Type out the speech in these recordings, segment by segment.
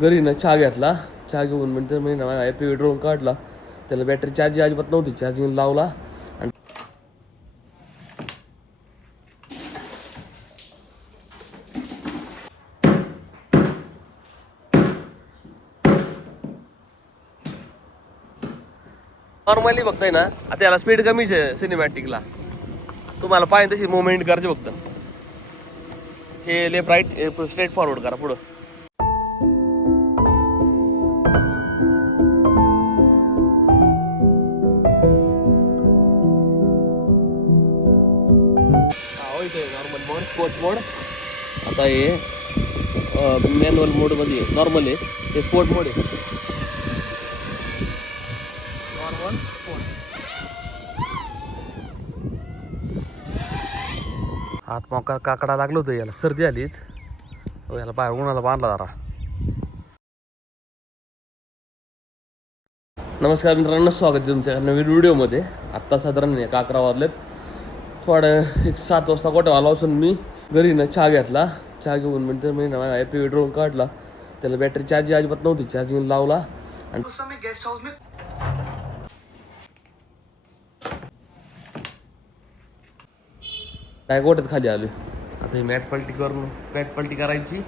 घरी ना चहा घेतला. चहा घेऊन म्हणजे मी ना IPV ड्रोन काढला. त्याला बॅटरी चार्ज अजिबात नव्हती. चार्जिंग लावला आणि नॉर्मली बघताय ना. आता याला स्पीड कमीच आहे सिनेमॅटिकला. तुम्हाला पाहिजे तशी मुवमेंट करायची फक्त. हे लेफ्ट राईट स्ट्रेट फॉरवर्ड करा पुढं. नॉर्मल मोड, स्पोर्ट मोड. आता हे मॅन्युअल मोडमध्ये नॉर्मल आहे. हे स्पोर्ट मोड आहे. Normal sport. हात मोका काकडा लागलो होतं याला. सर्दी आलीच. याला बाहेर उन्हाला बांधला जरा. नमस्कार मित्रांनो, स्वागत आहे तुमच्या नवीन व्हिडिओमध्ये. आत्ता साधारण 11 वाजलेत. थोडं 7 वाजता कोठे आला असून मी घरी ना चहा घेतला. चहा घेऊन म्हणजे मी ना IPV ड्रोन काढला. त्याला बॅटरी चार्ज अजिबात नव्हती. चार्जिंग लावला आणि गेस्ट हाऊस काय गोट्यात खाली आलो. आता ही मॅट पलटी करायची.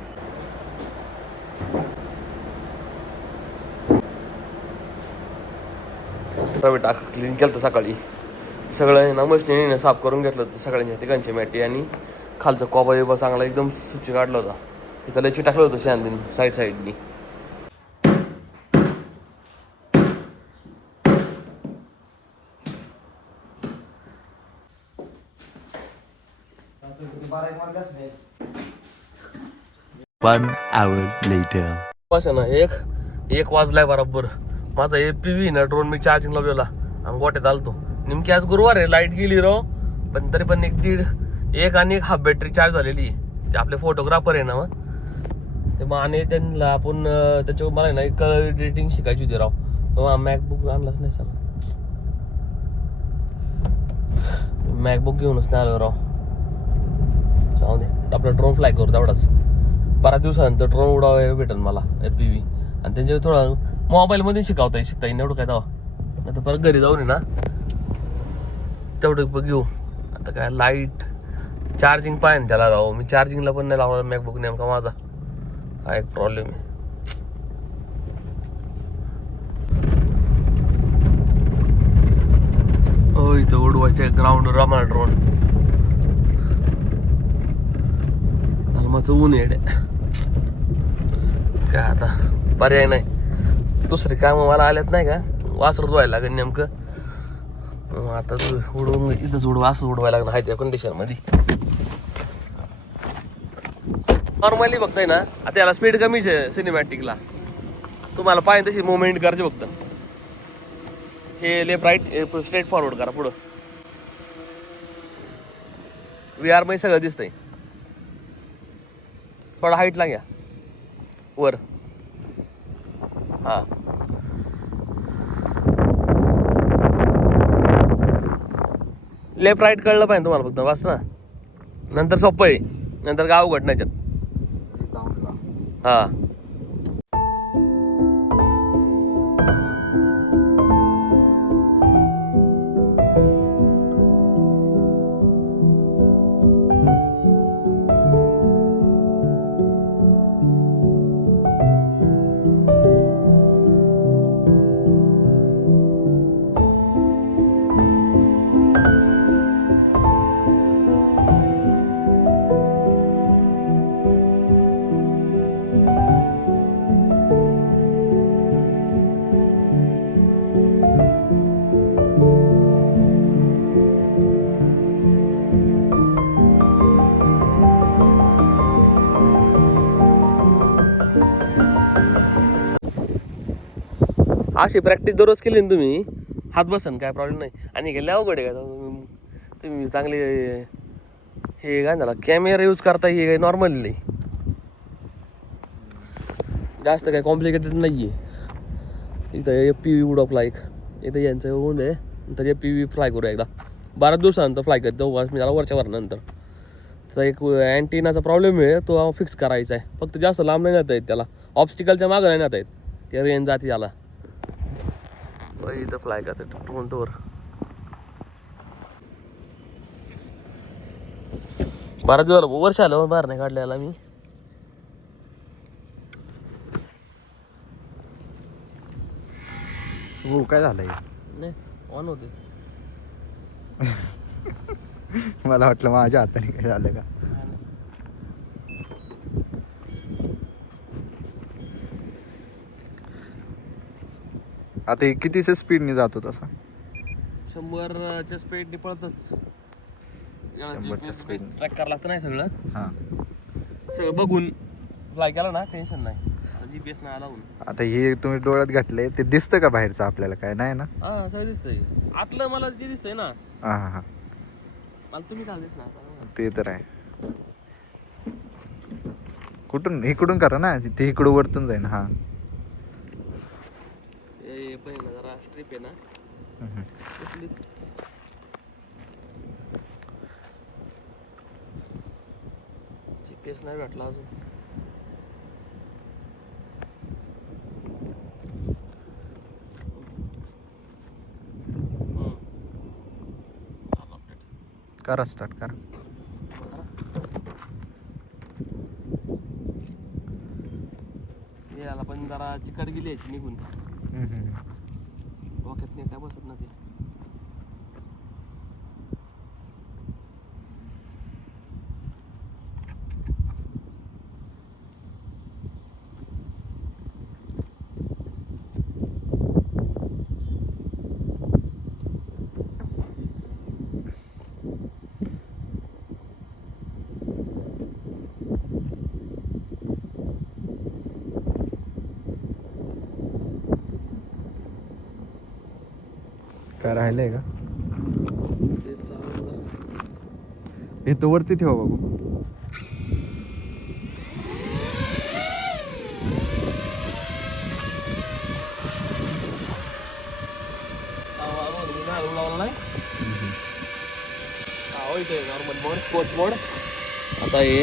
क्लीन केलं तर सकाळी सगळं ना मशीने साफ करून घेतलं होतं सगळ्यांच्या ठिकाणची मॅटी. आणि खालचं कॉबा बिबा चांगला एकदम स्वच्छ काढला होता. इथं लयची टाकलं होतं शांतीन साईडनी. One hour later. ना एक वाजलाय बरोबर. माझा APV ना ड्रोन मी चार्जिंग लावलेला आणि गोट्यात आलतो. नेमकी आज गुरुवार आहे. लाईट गेली राव. पण तरी पण एक आणि एक हाफ बॅटरी चार्ज झालेली आहे. ते आपले फोटोग्राफर आहे ना मग ते मग. आणि त्यांना आपण त्याच्यावर मला ना एक एडिटिंग शिकायची होती राव. मग मॅकबुक आणलाच नाही सर. मॅकबुक घेऊनच नाही आलो राव. जाऊ दे, आपला ड्रोन फ्लाय करू तेवढाच. 12 दिवसानंतर ड्रोन उडावायला भेटेल मला APV. आणि त्यांच्यावर थोडं मोबाईलमध्ये शिकता येईल एवढं काय तेव्हा. आता परत घरी जाऊन ना तेवढं घेऊ. आता काय लाईट चार्जिंग पाहिजे ना त्याला राव. मी चार्जिंगला पण नाही लावणार मॅकबुक. नेमका माझा हा एक प्रॉब्लेम आहे. हो इथं उडवायचे ग्राउंडवर आम्हाला ड्रोन. माझं ऊन येडे काय आता पर्याय नाही. दुसरी कामं मला आल्यात नाही का. वासरूच व्हायला लागेल नेमकं. आता उडवून इथंच असं उडवायला लागणार आहे त्या कंडिशनमध्ये. नॉर्मली बघताय ना. आता याला स्पीड कमीच आहे सिनेमॅटिकला. तुम्हाला पाहिजे तशी मुवमेंट करायची फक्त. हे लेफ्ट राईट स्ट्रेट फॉरवर्ड करा पुढं. VR मध्ये सगळं दिसतंय. थोडा हाईटला घ्या वर. हां लेफ्ट राईट कळलं पाहिजे तुम्हाला फक्त. वाच ना. नंतर सोपं आहे. नंतर गाव घडण्याच्यात. हां अशी प्रॅक्टिस दररोज केली ना तुम्ही हात बसन काय प्रॉब्लेम नाही. आणि गेल्या अवघड आहे का तुम्ही चांगले हे काय झालं कॅमेरा यूज करता. हे काही नॉर्मल नाही. जास्त काय कॉम्प्लिकेटेड नाही आहे. इथं APV उडवला एक. इथं यांचं होऊन आहे. नंतर APV फ्लाय करूया एकदा. 12 दिवसानंतर फ्लाय करतो मी त्याला वरच्या नंतर. तर एक अँटिनाचा प्रॉब्लेम आहे. तो फिक्स करायचा आहे. फक्त जास्त लांब नाही जाता येत त्याला. ऑब्स्टिकलच्या मागं नाही ना आहेत ते रेंज जाती याला इथं फ्लाय करते ड्रोन तोवर बराच दिवस वर्ष आलं बाहेर नाही काढल्याला मी हो काय झालंय नाही ऑन होते मला वाटलं माझ्या हाताने काय झालं का आता हे कितीच्या स्पीडने जातो तसा 100च्या स्पीडने पळतच 100च्या speed ने. ट्रॅक करावं लागतं नाही सगळं हां सगळं बघून फ्लाय केला ना टेन्शन नाही GPS नाही लावून आता हे तुम्ही डोळ्यात घातले ते दिसतं का बाहेरचं आपल्याला काय नाही ना हा सगळं दिसतंय आतलं मला जे दिसतंय ना हां हां हां मला तुम्ही काय दिसणार ते तर आहे कुठून इकडून करा ना ते इकडून वरतून जाईन हां पहिलं जरा स्ट्रिप आहे ना GPS नाही भेटला अजून करा स्टार्ट करा याला पण जरा चिकट गेली याची निघून डोक्यात नाही काय बसत ना ते काय राहिलंय का ते चालू हे तो वरती ठेवा बाबू लावला नाही नॉर्मल मोड स्पोर्ट्स मोड आता हे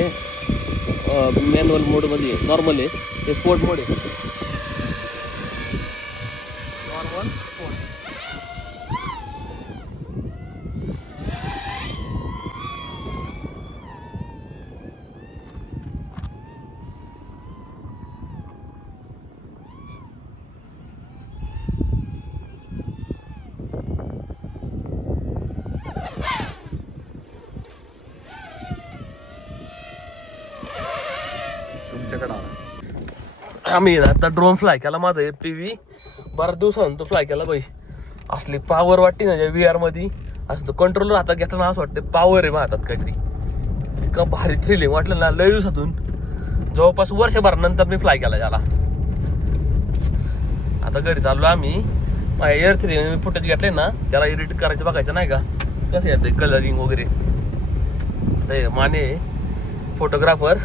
मॅन्युअल मोडमध्ये नॉर्मल आहे ते स्पोर्ट मोड आहे नॉर्मल स्पोर्ट तुमच्याकडे आला आम्ही आता ड्रोन फ्लाय केला माझा FPV बऱ्याच दिवसांनी तो फ्लाय केला पाहिजे असली पॉवर वाटते ना ज्या VR मध्ये असं तो कंट्रोलर हातात घेतला ना असं वाटतं पॉवर आहे माझ्या हातात काहीतरी इतकं भारी थ्रिलिंग वाटलं ना लय दिवसातून जवळपास वर्षभरानंतर मी फ्लाय केला त्याला आता घरी चाललो आम्ही माझ्या एअर 3 मी फुटेज घेतले ना त्याला एडिट करायचं बघायचं नाही का कसं येतं कलरिंग वगैरे ते माने फोटोग्राफर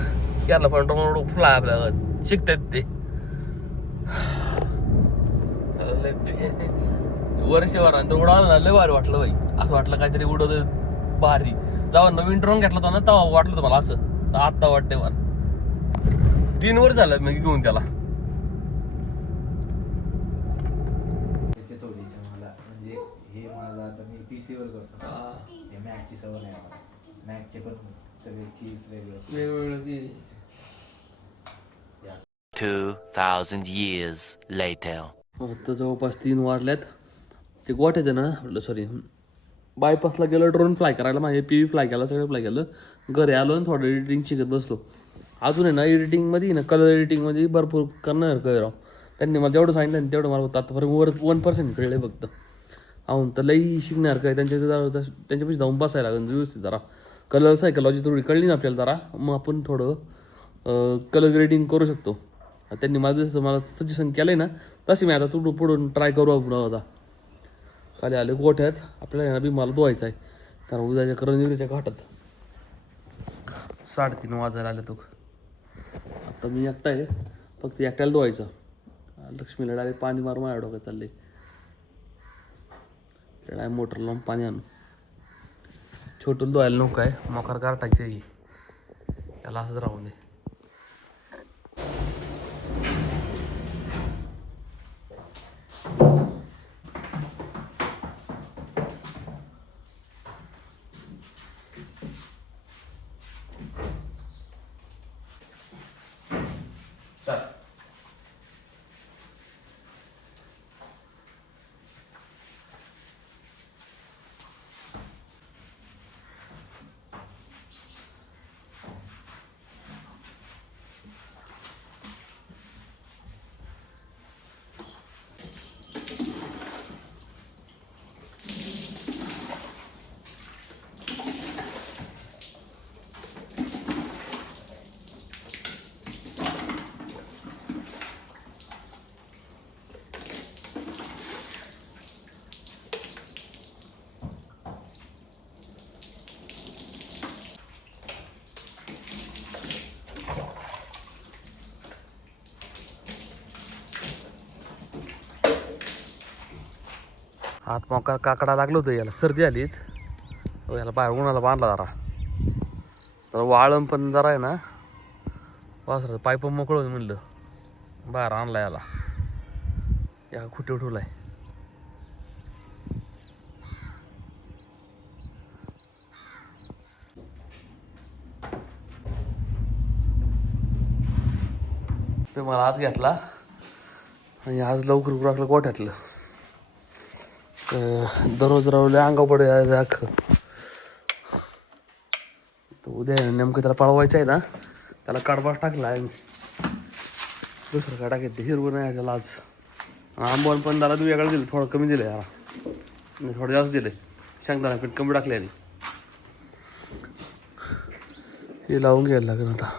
याला पण फ्लाय आपल्याला शिकतात ते वर्षभरानंतर उडावलं ना लय भारी वाटलं बाई असं वाटलं काहीतरी उडवत भारी जेव्हा नवीन ड्रोन घेतला होता ना तेव्हा वाटलं होतं मला असं आत्ता वाटते वर 3 वर्ष झालं मी घेऊन त्याला मला म्हणजे हे माझं आता मी PC वर करतो हे मॅकची सवय नाही मला मॅकचे पण सगळे कीज वेगळे 2,000 years later. आता जवळपास 3 वाजल्यात ते गोठ्याचं ना आपलं सॉरी बायपासला गेलं ड्रोन फ्लाय करायला माझे PV फ्लाय केला सगळं फ्लाय केलं घरी आलो आणि थोडं एडिटिंग शिकत बसलो अजून आहे ना एडिटिंगमध्ये ना कलर एडिटिंगमध्ये भरपूर करणार राव त्यांनी मला जेवढं सांगितलं ना तेवढं मला होतं आतापर्यंत 1% कळलं आहे फक्त अहून तर लई शिकणार काय त्यांच्यापाशी जाऊन बसायला लागेल व्यवस्थित जरा कलर सायकॉलॉजी थोडी कळली ना आपल्याला जरा मग आपण थोडं कलर ग्रेडिंग करू शकतो त्यांनी माझं जसं मला सजेशन केलं आहे ना तशी मी आता पुढून ट्राय करू आपण आता खाली आले गोठ्यात आपल्याला बी मला धुवायचं आहे कारण उद्याच्या करंजीच्या घाटात 3:30 वाजायला आले तो आता मी एकटा आहे फक्त एकट्याला धुवायचं लक्ष्मीला डायरेक्ट पाणी मारून माझ्या डोक्यात चालले त्याला मोटर लावून पाणी आणून छोटूला धुवायला नको आहे मोकार गारटायची याला असंच राहून दे हात मोका काकडा लागलं होतं याला, सर्दी आलीत. याला बाहेर उन्हाला बांधला जरा, तर वाळण पण जरा आहे ना, वासराचं पाईप मोकळं होतं म्हणलं, बाहेर आणला याला. या खुटे ठेवलाय. ते मला आत घेतला आणि आज लवकर उरकलं गोठ्यातलं. दररोज रावले अंगा पडे अख्खं. तर उद्या नेमकं त्याला पळवायचं आहे ना, त्याला कडबास टाकला आहे मी. दुसरं काय टाकेल ते हिरवं नाही त्याला आज. आंबवण पण त्याला वेगळं दिलं, थोडं कमी दिलं याला, थोडं जास्त दिले. शेंगदाणा पीठ कमी टाकले आधी. हे लावून घ्यायला लागेल आता.